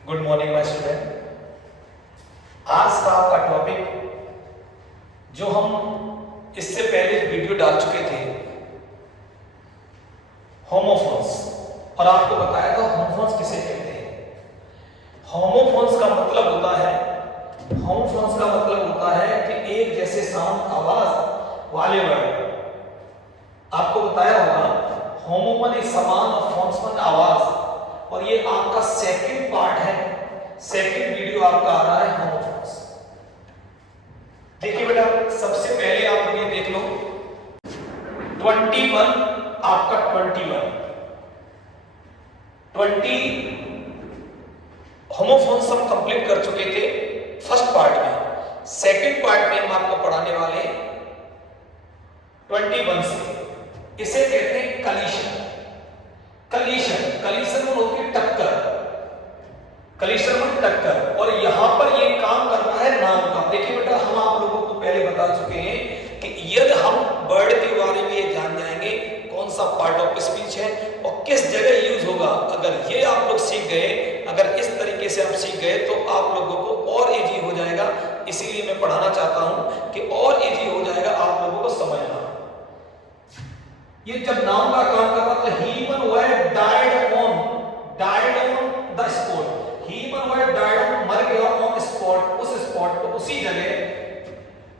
Good morning my student. आज का आपका टॉपिक जो हम इससे पहले वीडियो डाल चुके थे, होमोफोन्स, और आपको बताया था होमोफोन्स किसे कहते हैं। होमोफोन्स का मतलब होता है कि एक जैसे साउंड आवाज वाले वर्ड। आपको बताया होगा होमो माने समान और फोन्स माने आवाज, और ये आपका सेकंड पार्ट है, सेकंड वीडियो आपका आ रहा है होमोफोन्स। देखिए बेटा, सबसे पहले आप लोग ये देख लो 21, आपका 20 होमोफोन्स हम कंप्लीट कर चुके थे फर्स्ट पार्ट में। सेकंड पार्ट में हम आपको पढ़ाने वाले 21 से। इसे कहते हैं कलीशन। कलीशन होती है टक्कर, कलीशन में टक्कर। और यहां पर ये काम कर रहा है नाउन का। देखिए बेटा, हम आप लोगों को पहले बता चुके हैं कि यदि हम वर्ड के बारे में ये जान जाएंगे कौन सा पार्ट ऑफ स्पीच है और किस जगह यूज होगा, अगर ये आप लोग सीख गए, अगर इस तरीके से आप सीख गए तो आप लोगों को और इजी हो जाएगा। इसीलिए मैं पढ़ाना चाहता हूं कि और इजी हो जाएगा आप लोगों को समझना। ये जब नाउन का काम कर रहा था, human wife died on the spot. Human wife died on, मर गया ऑन स्पॉट, उस स्पॉट पर, उसी जगह।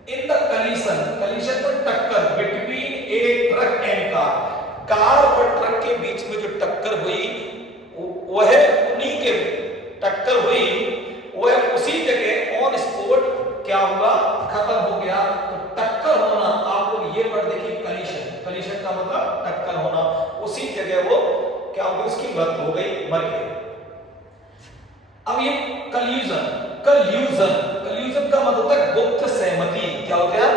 इन द कलीशन पर टक्कर between A truck and car और ट्रक के बीच में जो टक्कर हुई, वह उन्हीं के टक्कर हुई, वह उसी जगह ऑन स्पॉट क्या हुआ, खत्म हो गया। तो टक्कर होना, आप लोग ये वर्ड देखिए, कलीशन का मतलब टक्कर होना, उसी जगह वो क्या हो गई, उसकी मृत्यु हो गई, मर गई। अब ये कल्यूजन का मतलब होता है गुप्त सहमति। क्या होता है?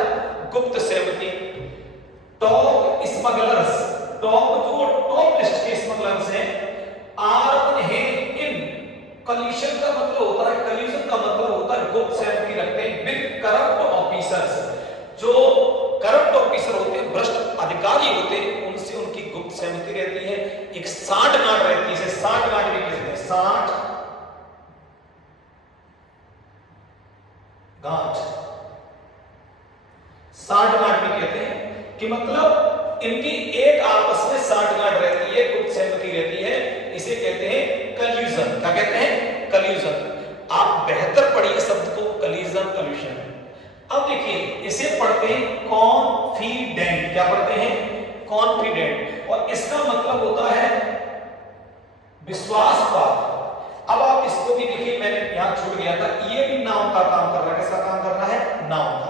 गुप्त सहमति। टॉप स्मगलर्स, टॉप लिस्ट के स्मगलर्स हैं, are on hand in. Collusion का मतलब होता है गुप्त सहमति रखते हैं विद करप्ट ऑफिसर्स। जो करप्ट ऑफिसर होते हैं, भ्रष्ट अधिकारी होते हैं, उनसे उनकी गुप्त सहमति रहती है। एक साठगांठ रहती है, इसे साठगांठ भी कहते हैं। साठगांठ भी कहते हैं कि मतलब इनकी एक आपस में साठगांठ रहती है, गुप्त सहमति रहती है। इसे कहते हैं कल्यूजन। क्या कहते हैं? कल्यूजन। आप बेहतर पढ़िए शब्द को, कल्यूजन। अब देखिए, इसे पढ़ते हैं कॉन्फिडेंट। क्या पढ़ते हैं? कॉन्फिडेंट। और इसका मतलब होता है विश्वासपात। अब आप इसको भी देखिए, मैंने यहां छूट गया था, ये भी नाउन का काम कर रहा है। किसका काम कर रहा है? नाउन का।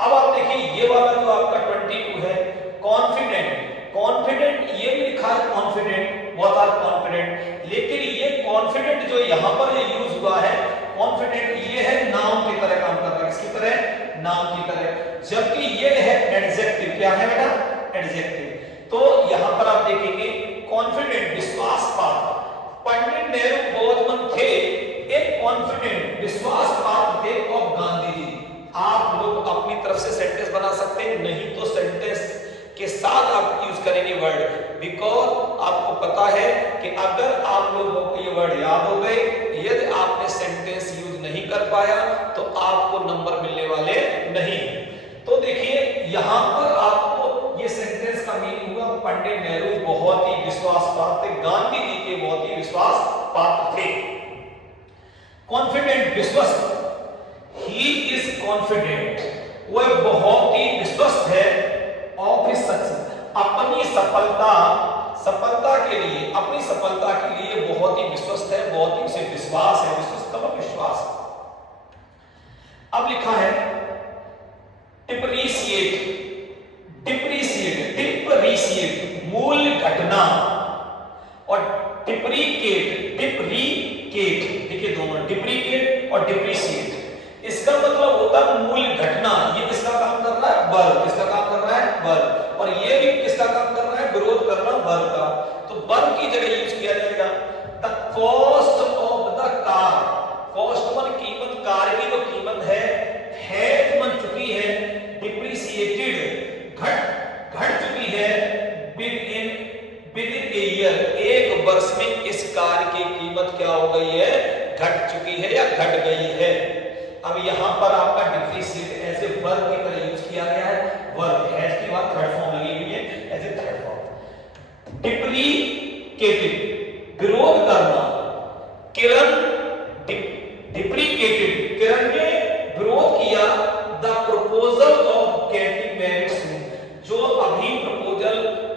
अब आप देखिए, ये वाला जो आपका 22 है, कॉन्फिडेंट, ये भी लिखा है कॉन्फिडेंट, बहुत आर कॉन्फिडेंट। लेकिन ये कॉन्फिडेंट जो यहां पर ये यूज हुआ है, कॉन्फिडेंट, ये है नाउन की तरह काम कर रहा है। किसकी तरह? नाउन की तरह। जबकि ये है एडजेक्टिव। क्या है बेटा? एडजेक्टिव। तो यहां पर आप देखेंगे कॉन्फिडेंट, विश्वासपात। पंडित नेहरू बोधमन थे एक कॉन्फिडेंट, विश्वासपात थे ऑफ गांधी जी। आप लोग अपनी तरफ से सेंटेंस बना सकते हैं, नहीं तो सेंटेंस के साथ आप यूज करेंगे वर्ड, बिकॉज आपको पता है कि अगर आप लोगों को ये वर्ड याद हो गए, यदि आपने सेंटेंस यूज नहीं कर पाया तो आपको नंबर मिलने वाले नहीं। तो देखिए, यहां पर आपको ये सेंटेंस का मीनिंग हुआ, पंडित नेहरू बहुत ही विश्वासपात थे, गांधी जी के बहुत ही विश्वासपात थे। कॉन्फिडेंट, विश्वस्त। ही इज कॉन्फिडेंट, वह बहुत ही विश्वस्त है ऑफ हिज सक्सेस, अपनी सफलता के लिए, अपनी सफलता के लिए बहुत ही विश्वस्त है, बहुत ही उसे विश्वास है। विश्वस्त का विश्वास। अब लिखा है डिप्रिसिएट, मूल घटना, और डिप्रिकेट। देखिए दोनों, डिप्रिकेट और डिप्रिसिएट। इसका मतलब होता है मूल घटना। ये किसका काम कर रहा है? वर्ब। किसका काम कर रहा है? वर्ब। और ये भी किसका काम कर रहा है? विरोध करना, वर्ब का। तो वर्ब की जगह यूज किया जाएगा the cost of the car. Cost मन कीमत, कार की जो कीमत है, हैज मन चुकी है, डिप्रिसिएटेड घट चुकी है, विद इन ए ईयर, एक वर्ष में इस कार की कीमत क्या हो गई है? घट चुकी है या घट गई है। अब यहां पर आपका डिप्रीशिएट ऐसे वर्ब की तरह यूज किया गया है, वर्ब हैज की बात थर्ड फॉर्म लगी हुई है as a third form. Deprecated विरोध करना, किरण डिप्रीकेटेड किरण ने विरोध किया the proposal of getting married soon, जो अभी प्रपोजल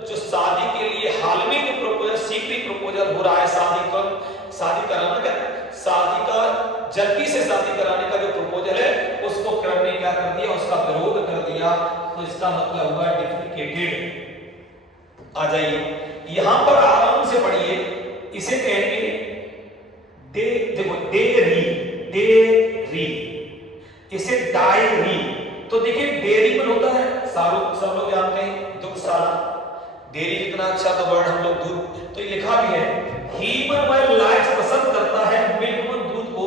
जो शादी के लिए हाल में जो प्रपोजल सीक्रेट प्रपोजल हो रहा है, शादी कराना क्या शादी का जल्दी से शादी कराने का जो प्रपोजल है उसको किरण ने क्या कर दिया, उसका विरोध कर दिया। तो इसका मतलब हुआ डिप्रीकेटेड। आ जाइए यहां पर आराम से पढ़िए, इसे कहेंगे दे, देखो डेरी, इसे डायरी। तो देखिए डेरी में होता है सब लोग जानते हैं दुग्धशाला, डेयरी कितना अच्छा तो वर्ड हम लोग दूध, तो ये लिखा भी है ह्यूमन बाय लाइक्स पसंद करता है मिल्क दूध को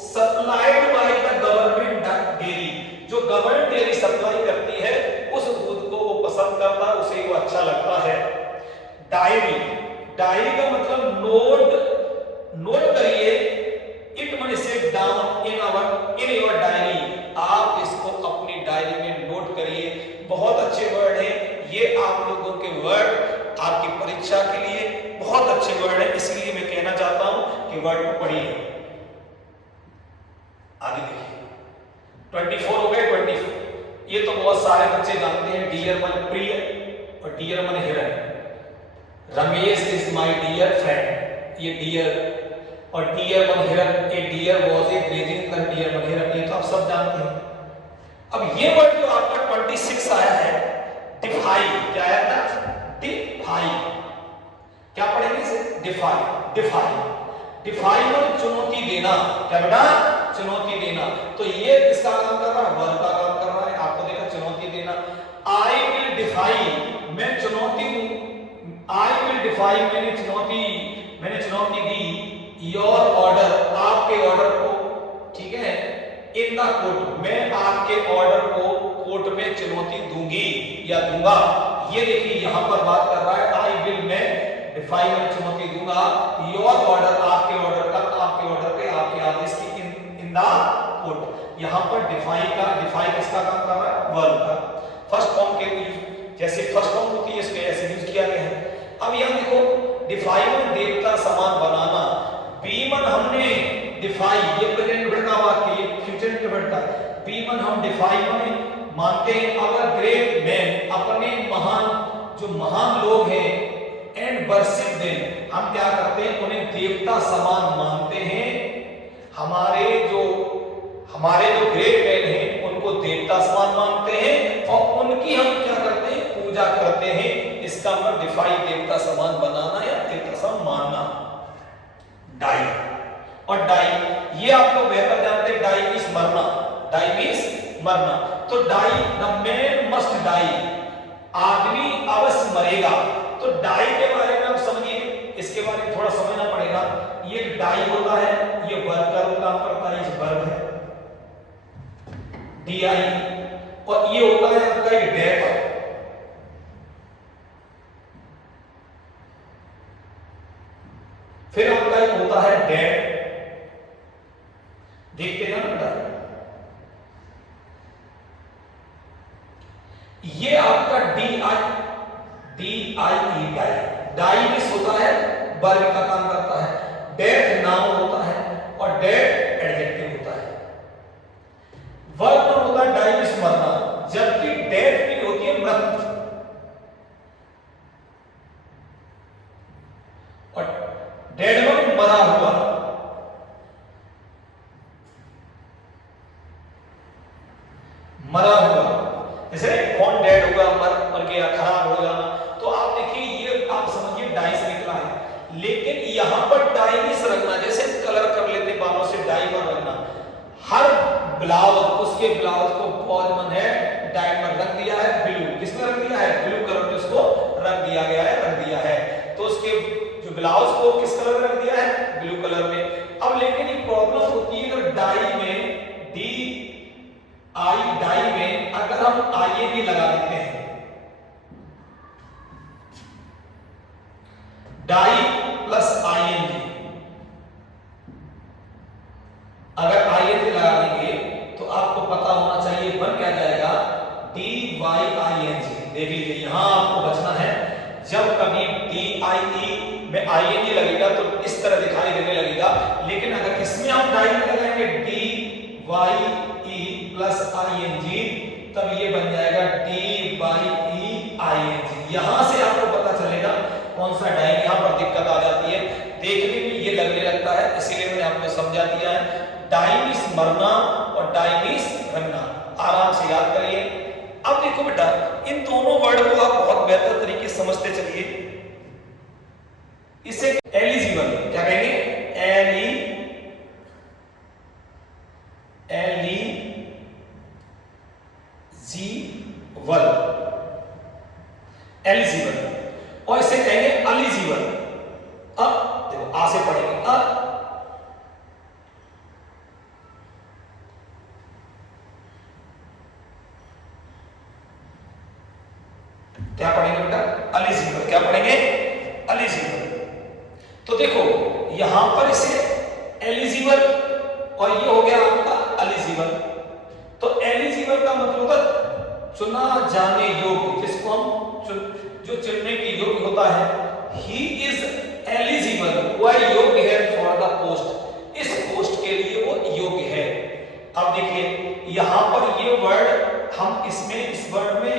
supplied by the government dairy, जो गवर्नमेंट डेयरी सप्लाई करती है उस दूध को वो पसंद करता है, उसे वो अच्छा लगता है। डायरी, डायरी का मतलब नोट करिए, इट मींस से डाउन इन योर डायरी, आप इसको अपनी डायरी में नोट करिए। बहुत अच्छे वर्ड है ये, आप लोगों के वर्ड आपकी परीक्षा के लिए बहुत अच्छे वर्ड है, इसलिए मैं कहना चाहता हूं कि वर्ड को पढ़िए। आगे देखिए 24 हो गए। 24 ये तो बहुत सारे बच्चे जानते हैं, डियर मन प्रिय और डियर मन हिरण। Ramesh is my dear friend, ये डियर, और डियर मन हिरण, a deer was a grazing the deer मन हिरण, ये तो आप सब जानते हैं। अब ये वर्ड जो आपका 26 आया है डिफाई, क्या आया था डिफाई, क्या पढ़ेंगे इसे डिफाई, डिफाई मतलब चुनौती देना, क्या बेटा चुनौती देना। तो ये किसका काम कर रहा है, वर्ब का काम कर रहा है, आपको देखा चुनौती देना। आई विल डिफाई, मैं चुनौती दूं, आई विल डिफाई मैंने चुनौती दी योर ऑर्डर, आपके ऑर्डर को, ठीक है, इन द कोर्ट, मैं आपके ऑर्डर को कोर्ट में चुनौती दूंगी या दूंगा। ये देखिए यहां पर बात कर रहा है आई विल, मैं डिफाई में चुनौती दूंगा योर ऑर्डर, आपके ऑर्डर का, आपके ऑर्डर पे, आपके आदेश की, इन द कोर्ट। यहां पर डिफाई किसका काम कर रहा है, वर्ब का। फर्स्ट फॉर्म के जैसे फर्स्ट फॉर्म होती है इसमें ऐसे यूज किया गया है। अब यहां देखो डिफाई में देवता समान बनाना, बीमन हमने डिफाई, ये प्रेजेंट बढ़ता वाक्य, ये फ्यूचर में बढ़ता, बीमन हम डिफाई में मानते हैं अवर ग्रेट मैन, अपने महान जो महान लोग हैं, एंड वर्शिप देम, हम क्या करते हैं उन्हें देवता समान मानते हैं। हमारे जो ग्रेट मैन हैं उनको देवता समान मानते हैं और उनकी हम क्या करते हैं पूजा करते हैं। इसका मतलब डिफाई देवता समान बनाना या देवता समान मानना। डाई और डाई ये आप लोग बेहतर जानते हैं, डाई मींस मरना, डाई मींस मरना। तो die, the man must die, आदमी अवश्य मरेगा। तो डाई के बारे में आप समझिए, इसके बारे में थोड़ा समझना पड़ेगा। ये डाई होता है, ये वर्ब का काम करता है, ये वर्ब है डी आई, और ये होता है आपका एक डेथ, फिर आपका एक होता है डेड, देखते हैं ना बेटा, ये आपका D I E die, die मिस होता है वर्ब का काम करता है, डेथ नाउन होता है और डेड एडजेक्टिव होता है। वर्ब में होता है डाई मिस मरना, जबकि डेथ भी होती है मृत्यु, और डेड मतलब मरा हुआ। मरा हुआ जैसे कौन डेड होगा, मर गया, खराब हो जाना। तो आप देखिए ये आप समझिए डाई से निकला है, लेकिन यहां पर डाई नहीं रखना, जैसे कलर कर लेते बालों से डाई पर रखना। हर ब्लाउज, उसके ब्लाउज को पॉजमन है डाई पर रख दिया है, ब्लू किसमें रख दिया है, ब्लू कलर में उसको रख दिया गया है, रख दिया है। तो उसके जो ब्लाउज को किस कलर में रख दिया है, ब्लू कलर में। अब लेकिन एक प्रॉब्लम होती है अगर डाई में, डी आई डाई में अगर हम आई भी लगा देते हैं, डाई प्लस आईएनजी, देख लीजिए यहां आपको बचना है, जब कभी DIE में ING लगेगा तो इस तरह दिखाई देने लगेगा, लेकिन अगर इसमें आप डाई में लगाएंगे DYE प्लस ING तब ये बन जाएगा DYEING। यहां से आपको पता चलेगा कौन सा डाई। यहां पर दिक्कत आ जाती है, देखने में ये लगने लगता है, इसीलिए मैंने आपको समझा दिया है। डाई मींस मरना और डाई मींस रंगना, आराम से याद करिए। अब देखो बेटा, इन दोनों वर्ड को आप बहुत बेहतर तरीके से समझते चलिए। इसे एलिजिबल क्या कहेंगे? एलिजिबल, एलिजिबल, और इसे कहेंगे अलिजिबल। अब देखो आ से पढ़ेंगे, अब क्या पढ़ेंगे बेटा? अलिजिबल। क्या पढ़ेंगे? अलिजिबल। तो देखो यहां पर इसे एलिजिबल और ये हो गया आपका अलिजिबल। तो एलिजिबल का मतलब होता चुना जाने योग्य, जिसको हम जो चुनने के योग्य होता है। ही इज एलिजिबल, वह योग्य है फॉर द पोस्ट, इस पोस्ट के लिए वो योग्य है। अब देखिए यहां पर ये वर्ड हम इसमें, इस वर्ड में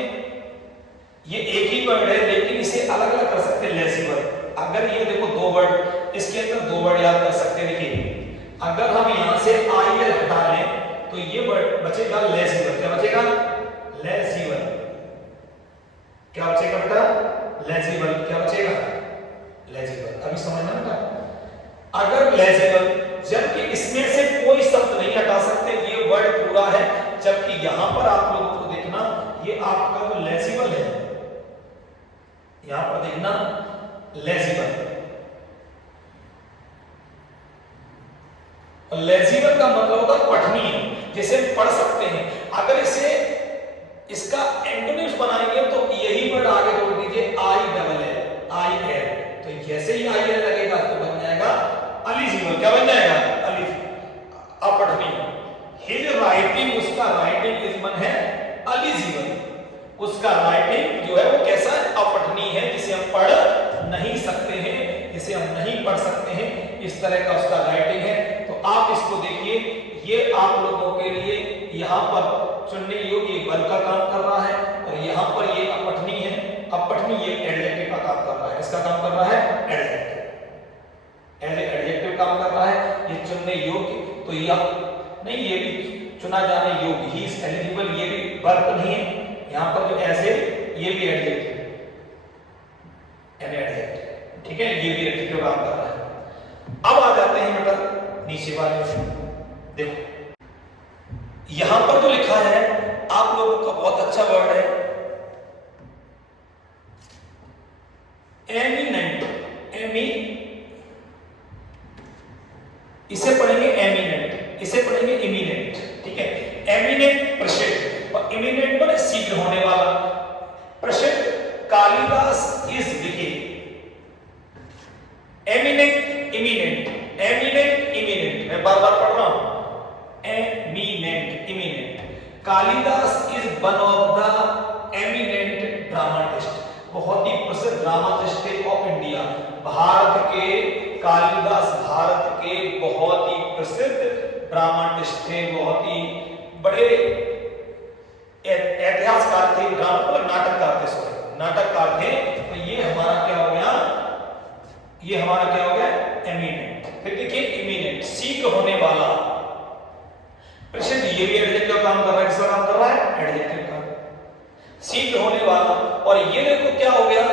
ये एक ही वर्ड है, लेकिन इसे अलग अलग कर सकते हैं लेजिबल। अगर ये देखो दो वर्ड, इसके अंदर दो वर्ड याद कर सकते हैं। देखिए अगर हम यहां से IL हटा लें तो ये वर्ड बचेगा लेजिबल। क्या बचेगा? लेजिबल। क्या बचेगा बेटा? लेजिबल। क्या बचेगा? लेजिबल। अभी समझना बेटा, अगर लेजिबल, जबकि इसमें से कोई शब्द नहीं हटा सकते, ये वर्ड पूरा है, जबकि यहां पर आप लोगों को देखना ये आपका जो लेजिबल है, यहां पर देखना लेजिबल। और लेजिबल का मतलब होता है पठनीय, जिसे पढ़ सकते हैं। अगर इसे इसका एंटोनिम्स बनाएंगे तो यही वर्ड आगे जोड़ दीजिए ILL, तो जैसे ही IL लगेगा तो बन जाएगा अलिजिबल। क्या बन जाएगा? अलिजिबल, अपठनीय। हिज राइटिंग, उसका राइटिंग इज मन है अलिजिबल, उसका राइटिंग जो है वो कैसा है? अपठनीय है, जिसे हम पढ़ नहीं सकते हैं, जिसे हम नहीं पढ़ सकते हैं, इस तरह का उसका राइटिंग है। तो आप इसको देखिए, ये आप लोगों के लिए यहां पर चुनने योग्य बल का काम कर रहा है, और यहां पर ये अपठनीय है, अपठनीय ये एडजेक्टिव का काम कर रहा है। इसका काम कर रहा है एडजेक्टिव, एज एडजेक्टिव काम कर रहा है। ये चुनने योग्य, तो यह नहीं, ये भी चुना जाने योग्य, ही इज एलिजिबल, ये भी वर्ब नहीं है। यहां पर जो ऐसे, ये भी एडजेक्टिव, एडजेक्टिव, ठीक है, ये भी एडजेक्टिव काम कर रहा है। अब आ जाते हैं बेटा नीचे वाले। देखो यहां पर जो लिखा है आप लोगों का बहुत अच्छा वर्ड है एमिनेंट, इसे पढ़ेंगे एमिनेंट, इसे पढ़ेंगे इमिनेंट, ठीक है। एमिनेंट प्रसिद्ध, और इमिनेंट माने शीघ्र होने वाला। प्रसिद्ध कालिदास इज, देखिए एमिनेंट इमिनेंट, एमिनेंट इमिनेंट, मैं बार बार पढ़ रहा हूं, eminent imminent. Kalidas is one of the eminent dramatist, बहुत ही प्रसिद्ध ड्रामाटिस्ट थे ऑफ इंडिया। भारत के कालिदास भारत के बहुत ही प्रसिद्ध ड्रामाटिस्ट थे, बहुत ही बड़े इतिहासकार थे, ड्रामा नाटककार थे, सॉरी नाटककार थे। तो ये हमारा क्या हो गया? ये हमारा क्या हो गया? एमिनेंट। फिर देखिए इमिनेंट, शीघ्र होने वाला। प्रसिद्ध, ये भी एडजेक्टिव काम कर रहा है। किसका काम कर रहा है? एडजेक्टिव का, शीघ्र होने वाला। और ये देखो क्या हो गया?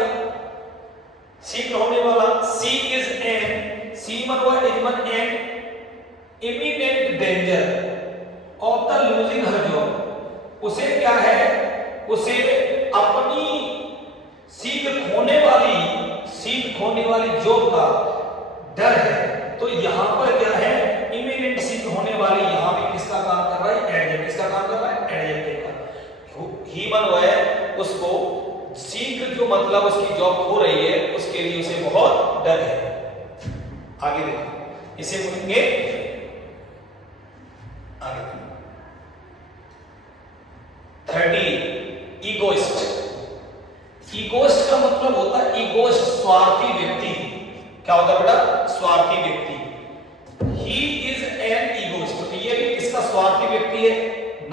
शीघ्र होने वाला, सी इज एन, सी मन हुआ इज मन an imminent danger of the losing her job. उसे क्या है? उसे अपनी शीघ्र खोने वाली जॉब का डर है। तो यहां पर क्या है? इमिनेंट, शीघ्र होने वाली। यहां पे किसका काम कर रहा है? एडजेक्टिव। किसका काम कर रहा है? एडजेक्टिव का। ही मन हुआ है, उसको शीघ्र जो मतलब उसकी जॉब हो रही है उसके लिए उसे बहुत डर है। आगे देखो, इसे बोलेंगे आगे 30 ईगोइस्ट,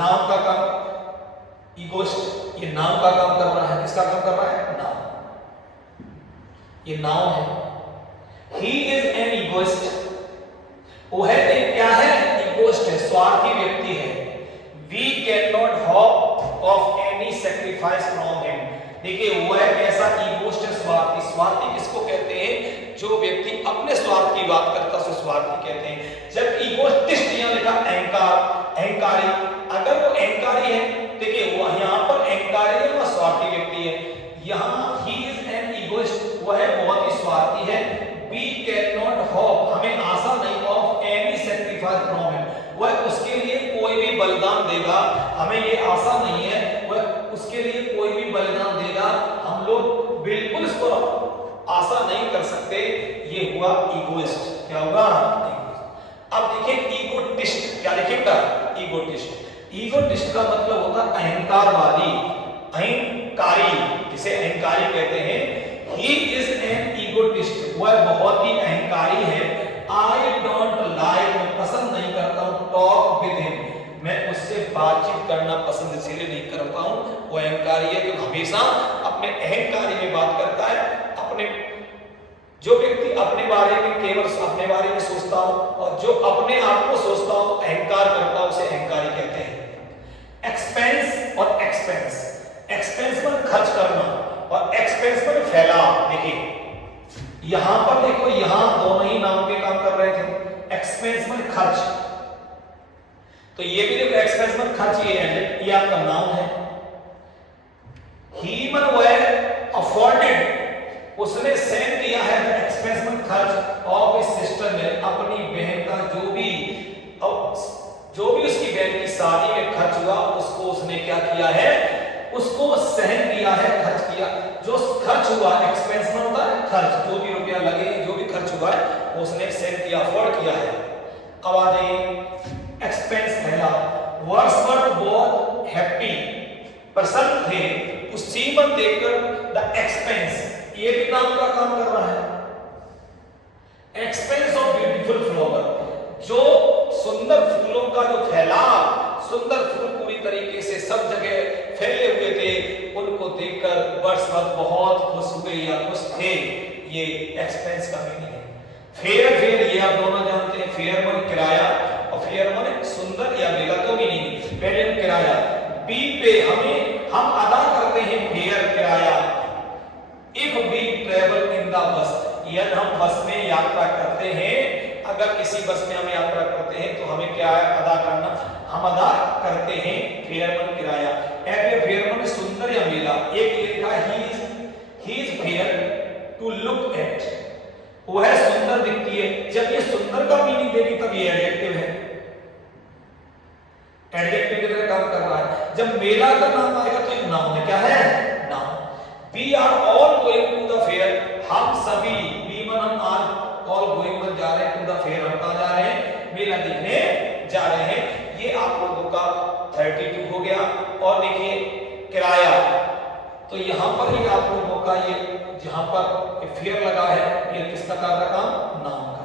नाउन का काम, ईगोइस्ट ये नाउन का काम कर रहा है। किसका काम कर रहा है? नाउन, ये नाउन है। ही इज एन ईगोइस्ट, वो है एक क्या है? ईगोइस्ट है, स्वार्थी व्यक्ति है। We can not hope of any sacrifice from him. देखिए वो है कैसा? ईगोइस्ट है, स्वार्थी। स्वार्थी किसको कहते हैं? जो व्यक्ति अपने स्वार्थ की बात करता है उसे स्वार्थी कहते हैं। जब ईगोइस्ट यहाँ लिखा अहंकार, अहंकारी, अगर वो अहंकारी है, देखिए वो यहाँ पर अहंकारी है, वह स्वार्थी व्यक्ति है। यहाँ ही इज एन ईगोइस्ट, वह है बहुत ही स्वार्थी है। वी कैन नॉट होप, हमें आशा नहीं, of any sacrifice from him, वह उसके लिए कोई भी बलिदान देगा, हमें ये आशा नहीं है वह उसके लिए कोई भी बलिदान देगा, हम लोग बिल्कुल इस पर आशा नहीं कर सकते। ये हुआ ईगोइस्ट। क्या होगा? ईगोइस्ट। अब देखिए ईगोटिस्ट, क्या लिखेगा? ईगोटिस्ट। ईगोटिस्ट का मतलब होता है अहंकारवादी, अहंकारी, जिसे अहंकारी कहते हैं। He is an egotist, वह बहुत ही अहंकारी है। I don't like, मैं पसंद नहीं करता हूँ talk with him, मैं उससे बातचीत करना पसंद इसलिए नहीं करता हूँ। वो अहंकारी है तो हमेशा अपने अहंकारी में बात करता है। अपने जो व्यक्ति अपने बारे में केवल अपने बारे में सोचता हो और जो अपने आप को सोचता हो, अहंकार करता हो, उसे अहंकारी कहते हैं। एक्सपेंस और एक्सपेंस, एक्सपेंस पर खर्च करना और एक्सपेंस पर फैलाव। देखिए यहां पर देखो, यहां दोनों ही नाम के काम कर रहे थे। एक्सपेंस पर खर्च, तो ये भी देखो एक्सपेंस पर खर्च, ये आपका नाउन है। ही मन वह अफोर्डेड, उसने सेंड किया है एक्सपेंस पर खर्च ऑफ इस सिस्टर में, अपनी बहन का जो भी उसकी बहन की शादी में खर्च हुआ उसको उसने क्या किया है? उसको सहन किया है, खर्च किया। जो खर्च हुआ, एक्सपेंस में होता है खर्च, जो भी रुपया लगे, जो भी खर्च हुआ है उसने सहन किया, अफोर्ड किया है। अब आ जाइए एक्सपेंस पहला। वर्ड्सवर्थ बहुत हैप्पी, प्रसन्न थे उस सीमन देखकर। द एक्सपेंस, ये भी नाम का काम कर रहा है। एक्सपेंस ऑफ ब्यूटीफुल फ्लावर, जो सुंदर फूलों का जो फैलाव, सुंदर फूल पूरी तरीके से सब जगह फैले हुए थे, उनको देखकर वर्ड्सवर्थ बहुत खुश हुए या खुश थे। ये एक्सपेंस का मीनिंग है। फेयर, फेयर ये आप दोनों जानते हैं। फेयर मन किराया और फेयर मन सुंदर या बेला, तो मीनिंग। पहले हम किराया, बी पे हम अदा करते हैं फेयर, किराया। If we travel in the bus, यदि हम बस में यात्रा करते हैं, अगर किसी बस में हम यात्रा करते हैं तो हमें क्या है? अदा करना, हम अदा करते हैं फेयर मन किराया। फेयर मन सुंदर या मेला। एक ये लिखा ही is fair to look at, वो है सुंदर दिखती है। जब ये सुंदर का मीनिंग देगी तब ये एडजेक्टिव है, एडजेक्टिव की तरह काम कर रहा है। जब मेला का नाम आएगा तो ये नाउन है। क्या है? Noun. We are all going to the fair, हम सभी, वी मन हम आज ऑल गोइंग पर जा रहे हैं, टू द फेयर हम कहां जा रहे हैं? मेला देखने जा रहे हैं। ये आप लोगों का 32 हो गया। और देखिए किराया, तो यहां पर ही आप लोगों का ये जहां पर फेयर लगा है, ये किसका कर रहा? नाउन का।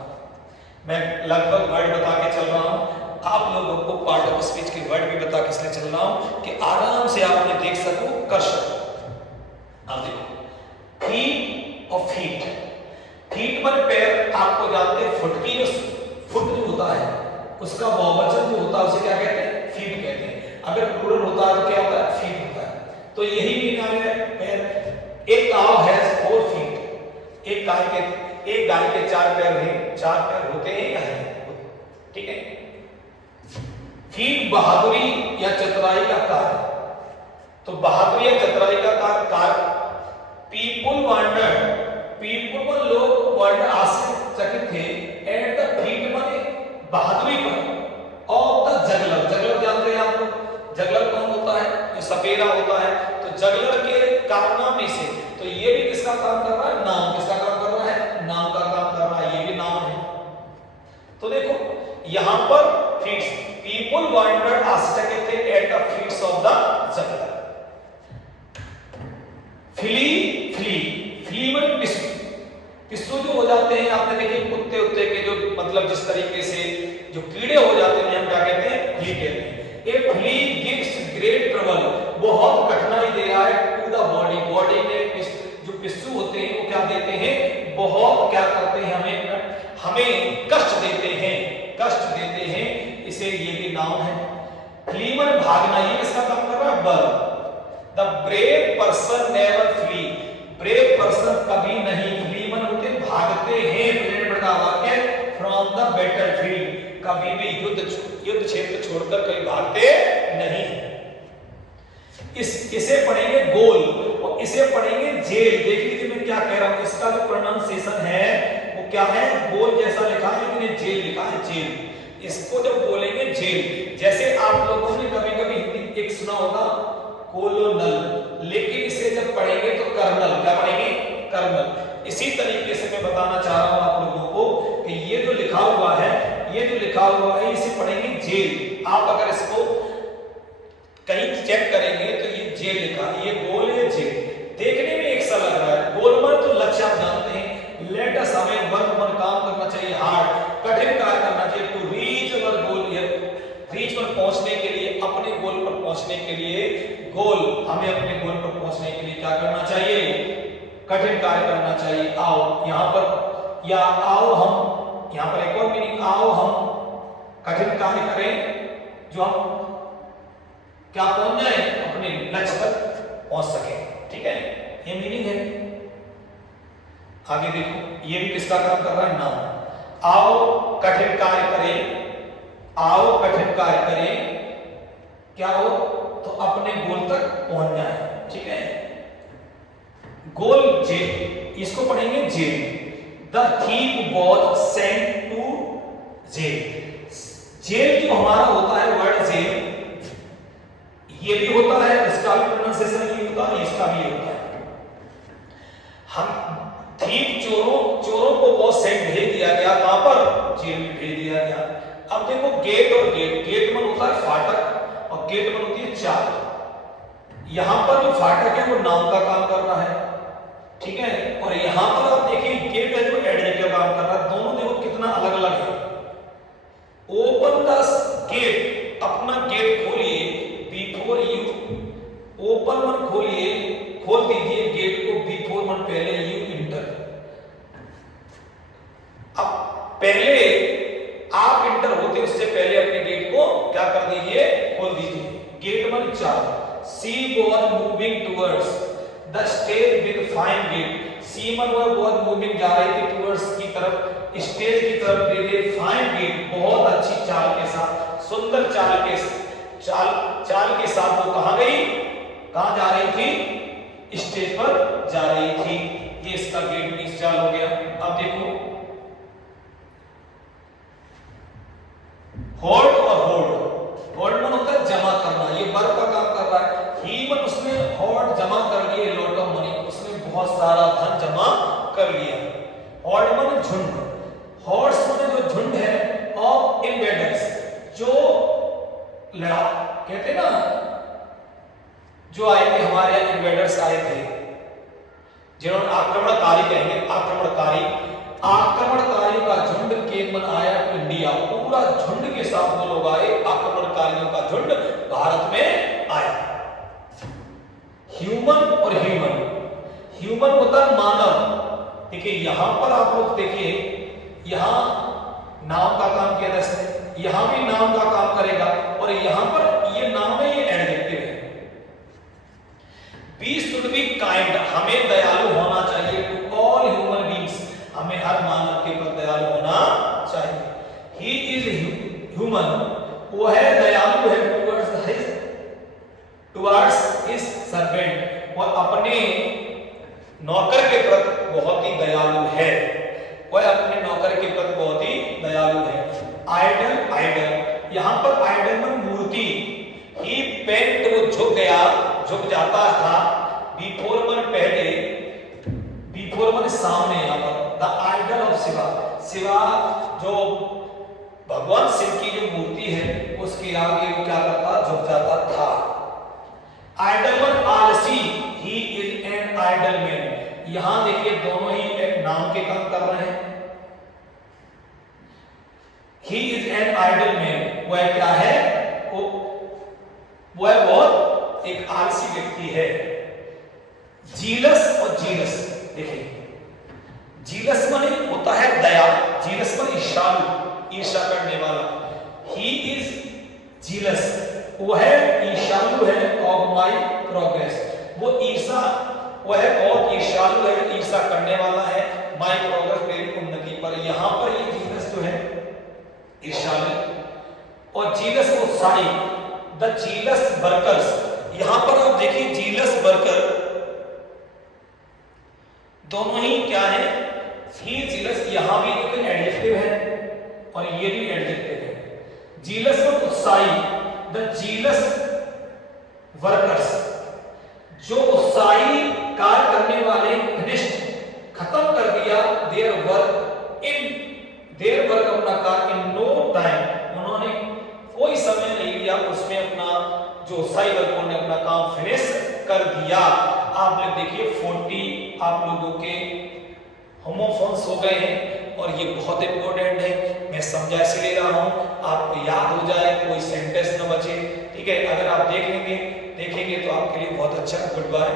मैं लगभग वर्ड बता के चल रहा हूं, आप लोगों को पार्ट ऑफ स्पीच के वर्ड भी बता के इसलिए चल रहा हूं कि आराम से आप उन्हें देख सको, कर सको। अब देखो फीट और फीट, फीट पर पैर, आपको जानते हैं फुट की जो फुट जो होता है उसका बहुवचन जो होता है उसे क्या कहते हैं? फीट कहते हैं। अगर प्लूरल होता है तो क्या होता है? फीट होता है। तो यही मीनिंग है पैर। एक काउ हैज 4 फीट, एक गाय के 4 पैर हैं। 4 पैर होते हैं या नहीं? ठीक है। फीट बहादुरी या चतुराई का कार्य, तो बहादुरी या चतुराई का कार्य। पीपुल वंडर्ड, पीपुल पर लोग वंडर आश्चर्यचकित थे एट द फीट माने बहादुरी पर ऑफ द जगलर। जगलर जानते हैं आप लोग? जगलर कौन होता है? जो सपेरा होता है। तो जगलर के कारनामे से, तो ये भी किसका काम कर रहा है? नाउन। किसका काम कर रहा है? नाउन का काम कर रहा है, ये भी नाउन है। तो देखो यहां पर फीट्स, पीपुल वंडर्ड आश्चर्यचकित थे at the feats of the juggler. Flee, flee, flee मतलब पिस्सू, पिस्सू जो हो जाते हैं, आपने देखे कुत्ते उत्ते के जो मतलब जिस तरीके से जो कीड़े हो जाते हैं हम क्या कहते हैं? फ्ली कहते हैं। ए फ्ली गिव्स ग्रेट ट्रबल, बहुत कठिनाई दे रहा है टू द बॉडी, बॉडी में जो पिस्सू होते हैं वो क्या देते हैं, बहुत क्या करते हैं, हमें कष्ट देते हैं, कष्ट देते हैं, इसे ये भी नाउन है। फ्लीमन भागना, ये किसका काम कर रहा है, बल। The brave person never flee, brave person कभी नहीं, फ्लीमन होते भागते हैं, प्रेरण का वाक्य, फ्रॉम द बैटलफील्ड, कभी भी युद्ध क्षेत्र छोड़कर कहीं भागते नहीं। इसे पढ़ेंगे गोल और इसे पढ़ेंगे जेल। देख लीजिए मैं क्या कह रहा हूं, इसका जो प्रोनाउंसिएशन है वो क्या है, गोल जैसा लिखा है लेकिन ये जेल लिखा है, जेल। इसको जब बोलेंगे जेल, जैसे आप लोगों ने कभी कभी हिंदी एक सुना होगा कोलोनल, लेकिन इसे जब पढ़ेंगे तो कर्नल, क्या पढ़ेंगे, कर्नल। इसी तरीके से मैं बताना चाह रहा हूं आप लोगों को कि ये जो लिखा हुआ है, ये जो लिखा हुआ है इसे पढ़ेंगे जेल। आप अगर इसको कहीं चेक करेंगे तो ये जेल लिखा है, ये गोल है, जेल। देखने में एक सा लग रहा है, गोल मन तो लक्ष्य आप जानते हैं, लेट अस, हमें वर्क मन काम करना चाहिए, हार्ड, कठिन कार्य करना चाहिए, to reach our goal, reach पर पहुंचने के लिए, अपने गोल पर पहुंचने के लिए, गोल, हमें अपने गोल पर पहुंचने के लिए क्या करना चाहिए, कठिन कार्य करना चाहिए। आओ यहां पर, या आओ हम, यहां पर एक और मीनिंग, आओ हम कठिन कार्य करें जो हम क्या पहुंच जाए, अपने लक्ष्य पर पहुंच सके, ठीक है, ये मीनिंग है। आगे देखो, ये भी किसका काम कर रहा है, नाउन। आओ कठिन कार्य करें, आओ कठिन कार्य करें, क्या हो, तो अपने गोल तक पहुंच जाए, ठीक है। गोल जेल, इसको पढ़ेंगे jail. The thief was sent to jail, jail जो हमारा होता है वर्ड जेल, ये भी होता है, इसका भी प्रोनाउंसिएशन ये होता है, इसका भी होता है। हम थीफ, चोरों को वो सेंट भेज दिया गया, कहां पर, जेल में भेज दिया गया। अब देखो गेट और गेट, गेट मन होता है फाटक और गेट मन होती है चाल। यहां पर जो फाटक है वो नाउन का काम कर रहा है, ठीक है, और यहां पर आप देखिए गेट है जो एडजेक्टिव काम कर रहा है, दोनों देखो कितना अलग अलग है। ओपन द गेट, अपना गेट खोलिए, बिफोर यू, ओपन मन खोलिए, खोल दीजिए गेट को, बिफोर मन पहले यू इंटर। अब पहले आप इंटर होते उससे पहले अपने गेट को क्या कर दीजिए, खोल दीजिए। गेट मन चार, she was moving towards the stage with fine gait, she मन वाज मूविंग, जा रही थी टुवर्ड्स की तरफ, स्टेज की तरफ, विद फाइन गेट, बहुत अच्छी चाल के साथ, सुंदर चाल के साथ वो कहां गई, कहां जा रही थी, स्टेज पर जा रही थी। ये इसका गेट मीन्स चाल हो गया। अब देखो होल्ड और होल्ड, होल्ड मन होता है जमा करना, ये वर्ब का काम कर रहा है। ही मन उसने होल्ड जमा कर लिए, लॉट ऑफ मनी, उसने बहुत सारा धन जमा कर लिया। होल्ड मन झुंड, हॉर्स मन जो झुंड है ऑफ इन्वेडर्स, जो लड़ा, कहते ना जो आए थे हमारे यहाँ इन्वेडर्स आए थे, जिन्होंने आक्रमणकारी कहेंगे, आक्रमणकारियों का झुंड केमन आया तो इंडिया, पूरा झुंड के साथ वो लोग आए, आक्रमणकारियों का झुंड भारत में आया। ह्यूमन और ह्यूमन, ह्यूमन होता है मानव। देखिए यहां पर आप लोग देखिए, यहां नाम का काम किया था, यहां भी नाम का काम करेगा, और यहां पर ये नाम है, ये एडजेक्टिव है। We should be kind, हमें दयालु होना चाहिए, to all human beings, हमें हर मानव के प्रति दयालु होना चाहिए। He is human, वो है दयालु है, towards his servant, और अपने नौकर के प्रति बहुत ही दयालु है, वह अपने नौकर के प्रति बहुत ही दयालु है। आइडल, आइडल, यहां पर आइडल में मूर्ति, ही पेंट, वो झुक गया, झुक जाता था, बिफोर मन पहले, बिफोर मन सामने, यहां पर the idol of Shiva, Shiva जो भगवान शिव की जो मूर्ति है उसके आगे वो क्या करता, झुक जाता था। आइडल मन आलसी, he is an idle man, यहां देखिए दोनों ही एक नाम के काम कर रहे हैं। He is an idle man, वह क्या है, वो वो है बहुत एक आलसी व्यक्ति है। जीलस और जीलस, देखिए जीलस माने होता है दया, जीलस माने ईर्ष्यालु, ईर्ष्या करने वाला। ही इज जीलस, वो है ईर्ष्यालु है ऑफ माय प्रोग्रेस, वो ईर्ष्या, वो है बहुत ईर्ष्यालु है, ईर्ष्या करने वाला है माय प्रोग्रेस, मेरी उन्नति पर। यहां पर ये जीलस जो है ईर्ष्यालु और जीलस उत्साही, द जीलस वर्कर्स। यहां पर आप देखिए जीलस वर्कर दोनों ही क्या है, ही जीलस, यहां भी एक एडजेक्टिव है और ये भी एडजेक्टिव है। जीलस और उत्साही, द जीलस वर्कर्स, जो उत्साही कार्य करने वाले, घनिष्ठ, खत्म कर दिया देयर वर्क अपना कार्य इन नो टाइम, उन्होंने कोई समय नहीं लिया उसमें अपना, जो उत्साही वर्गों ने अपना काम फिनिश कर दिया। आप लोग देखिए 40 आप लोगों के होमोफोन्स हो गए हैं और ये बहुत इंपॉर्टेंट है, मैं समझा इसलिए रहा हूं आपको याद हो जाए, कोई सेंटेंस न बचे, ठीक है। अगर आप देखेंगे तो आपके लिए बहुत अच्छा। Good bye.